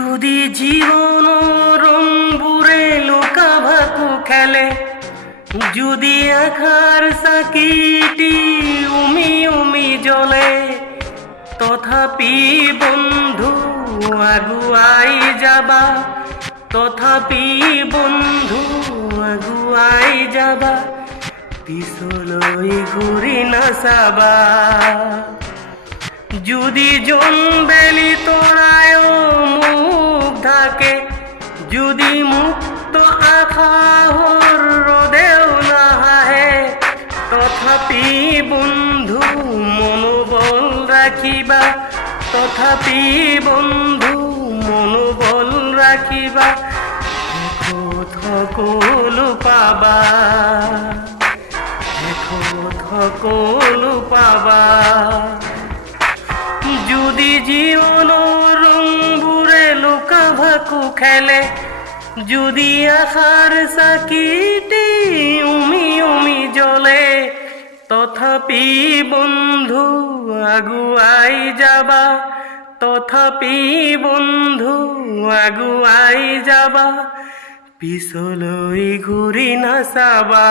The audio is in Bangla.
যদি জীবন রংপুরে লুকা ভাকু খেলে, যদি আখার সাকিটি উমি উমি জ্বলে, তথাপি বন্ধু আগুয়াই যাবা, তথাপি বন্ধু আগুয়াই যাবা, পিছলৈ ঘূৰি নাচাবা। যদি জনবেলি তৰায় মুখ ঢাকে, যদি মুক্ত আকাশৰ ৰদেও নাহাহে, তথাপি বন্ধু মনোবল ৰাখিবা, তথাপি বন্ধু মনোবল ৰাখিবা, শেষত সকলো পাবা, শেষত সকলো পাবা। যদি জীবনৰ ৰংবোৰে লুকা ভাকু খেলে, যদি আশাৰ চাকিটি উমি উমি জ্বলে, তথাপি বন্ধু আগুৱাই যাবা, তথাপি বন্ধু আগুৱাই যাবা, পিছলৈ ঘূৰি নাচাবা।